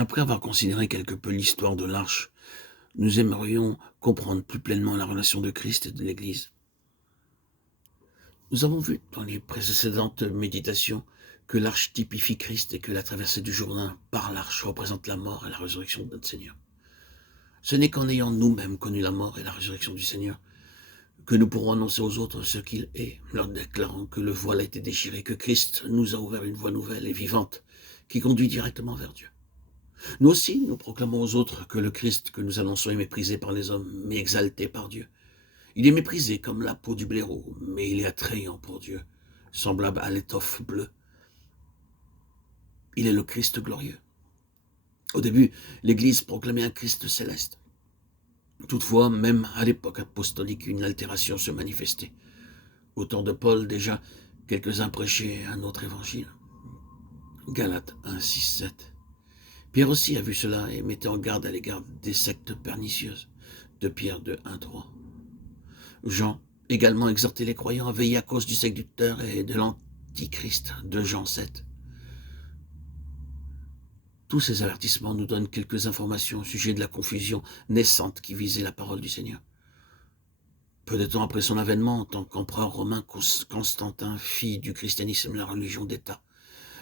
Après avoir considéré quelque peu l'histoire de l'arche, nous aimerions comprendre plus pleinement la relation de Christ et de l'Église. Nous avons vu dans les précédentes méditations que l'arche typifie Christ et que la traversée du Jourdain par l'arche représente la mort et la résurrection de notre Seigneur. Ce n'est qu'en ayant nous-mêmes connu la mort et la résurrection du Seigneur que nous pourrons annoncer aux autres ce qu'il est, leur déclarant que le voile a été déchiré, que Christ nous a ouvert une voie nouvelle et vivante qui conduit directement vers Dieu. Nous aussi, nous proclamons aux autres que le Christ que nous annonçons est méprisé par les hommes, mais exalté par Dieu. Il est méprisé comme la peau du blaireau, mais il est attrayant pour Dieu, semblable à l'étoffe bleue. Il est le Christ glorieux. Au début, l'Église proclamait un Christ céleste. Toutefois, même à l'époque apostolique, une altération se manifestait. Au temps de Paul, déjà, quelques-uns prêchaient un autre évangile. Galates 1, 6, 7. Pierre aussi a vu cela et mettait en garde à l'égard des sectes pernicieuses. De Pierre 2, 1, 3. Jean également exhortait les croyants à veiller à cause du séducteur et de l'antichrist. De Jean 7. Tous ces avertissements nous donnent quelques informations au sujet de la confusion naissante qui visait la parole du Seigneur. Peu de temps après son avènement, en tant qu'empereur romain, Constantin fit du christianisme la religion d'État.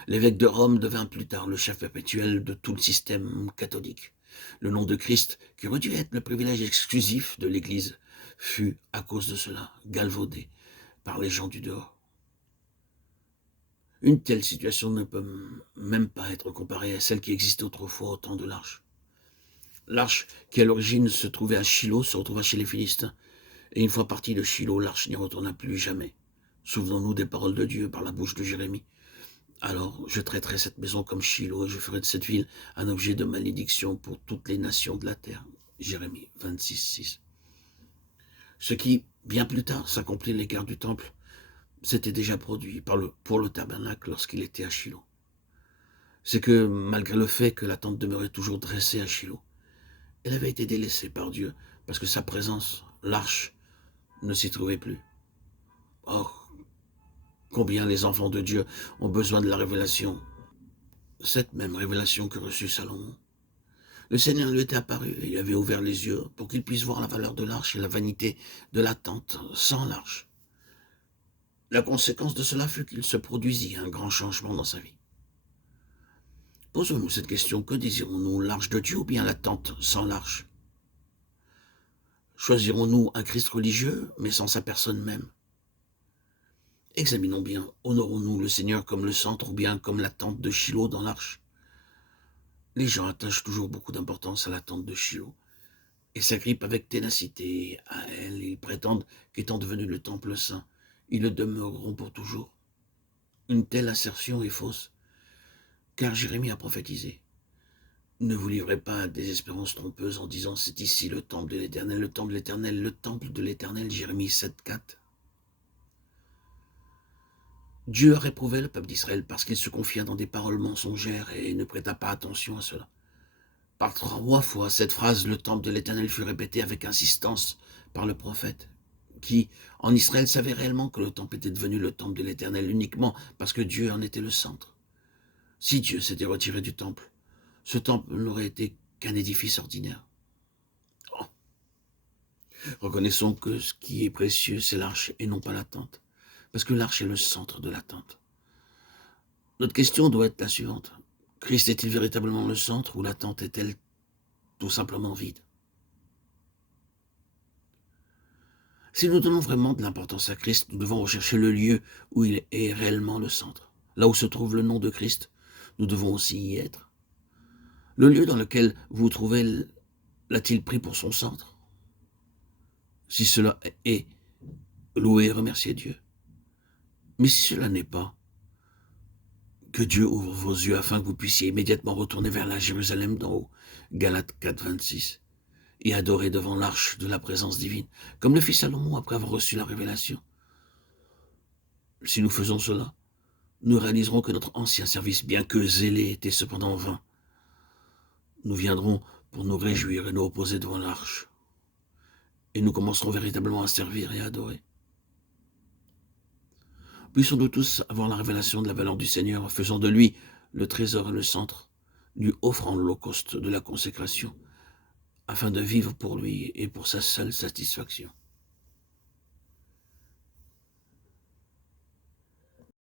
L'évêque de Rome devint plus tard le chef perpétuel de tout le système catholique. Le nom de Christ, qui aurait dû être le privilège exclusif de l'Église, fut, à cause de cela, galvaudé par les gens du dehors. Une telle situation ne peut même pas être comparée à celle qui existait autrefois au temps de l'Arche. L'Arche, qui à l'origine se trouvait à Shiloh, se retrouva chez les Philistins. Et une fois partie de Shiloh, l'Arche n'y retourna plus jamais. Souvenons-nous des paroles de Dieu par la bouche de Jérémie. Alors je traiterai cette maison comme Shiloh et je ferai de cette ville un objet de malédiction pour toutes les nations de la terre. Jérémie 26, 6. Ce qui, bien plus tard, s'accomplit à l'égard du temple, s'était déjà produit pour le tabernacle lorsqu'il était à Shiloh. C'est que, malgré le fait que la tente demeurait toujours dressée à Shiloh, elle avait été délaissée par Dieu parce que sa présence, l'arche, ne s'y trouvait plus. Or, combien les enfants de Dieu ont besoin de la révélation, cette même révélation que reçut Salomon. Le Seigneur lui était apparu et lui avait ouvert les yeux pour qu'il puisse voir la valeur de l'arche et la vanité de la tente sans l'arche. La conséquence de cela fut qu'il se produisit un grand changement dans sa vie. Posons-nous cette question, que désirons-nous, l'arche de Dieu ou bien la tente sans l'arche? Choisirons-nous un Christ religieux, mais sans sa personne même? Examinons bien, honorons-nous le Seigneur comme le centre ou bien comme la tente de Shiloh dans l'arche? Les gens attachent toujours beaucoup d'importance à la tente de Shiloh et s'agrippent avec ténacité à elle. Ils prétendent qu'étant devenu le temple saint, ils le demeureront pour toujours. Une telle assertion est fausse, car Jérémie a prophétisé. Ne vous livrez pas à des espérances trompeuses en disant « c'est ici le temple de l'Éternel, le temple de l'Éternel, le temple de l'Éternel », Jérémie 7, 4. Dieu a réprouvé le peuple d'Israël parce qu'il se confia dans des paroles mensongères et ne prêta pas attention à cela. Par 3 fois, cette phrase « le temple de l'Éternel » fut répétée avec insistance par le prophète, qui, en Israël, savait réellement que le temple était devenu le temple de l'Éternel uniquement parce que Dieu en était le centre. Si Dieu s'était retiré du temple, ce temple n'aurait été qu'un édifice ordinaire. Oh. Reconnaissons que ce qui est précieux, c'est l'arche et non pas la tente, parce que l'arche est le centre de la tente. Notre question doit être la suivante. Christ est-il véritablement le centre ou la tente est-elle tout simplement vide? Si nous donnons vraiment de l'importance à Christ, nous devons rechercher le lieu où il est réellement le centre. Là où se trouve le nom de Christ, nous devons aussi y être. Le lieu dans lequel vous vous trouvez l'a-t-il pris pour son centre? Si cela est, louez et remerciez Dieu. Mais si cela n'est pas, que Dieu ouvre vos yeux afin que vous puissiez immédiatement retourner vers la Jérusalem d'en haut, Galates 4, 26, et adorer devant l'arche de la présence divine, comme le fit Salomon après avoir reçu la révélation. Si nous faisons cela, nous réaliserons que notre ancien service, bien que zélé, était cependant vain. Nous viendrons pour nous réjouir et nous reposer devant l'arche. Et nous commencerons véritablement à servir et à adorer. Puissions-nous tous avoir la révélation de la valeur du Seigneur, faisant de lui le trésor et le centre lui offrant l'holocauste de la consécration, afin de vivre pour lui et pour sa seule satisfaction.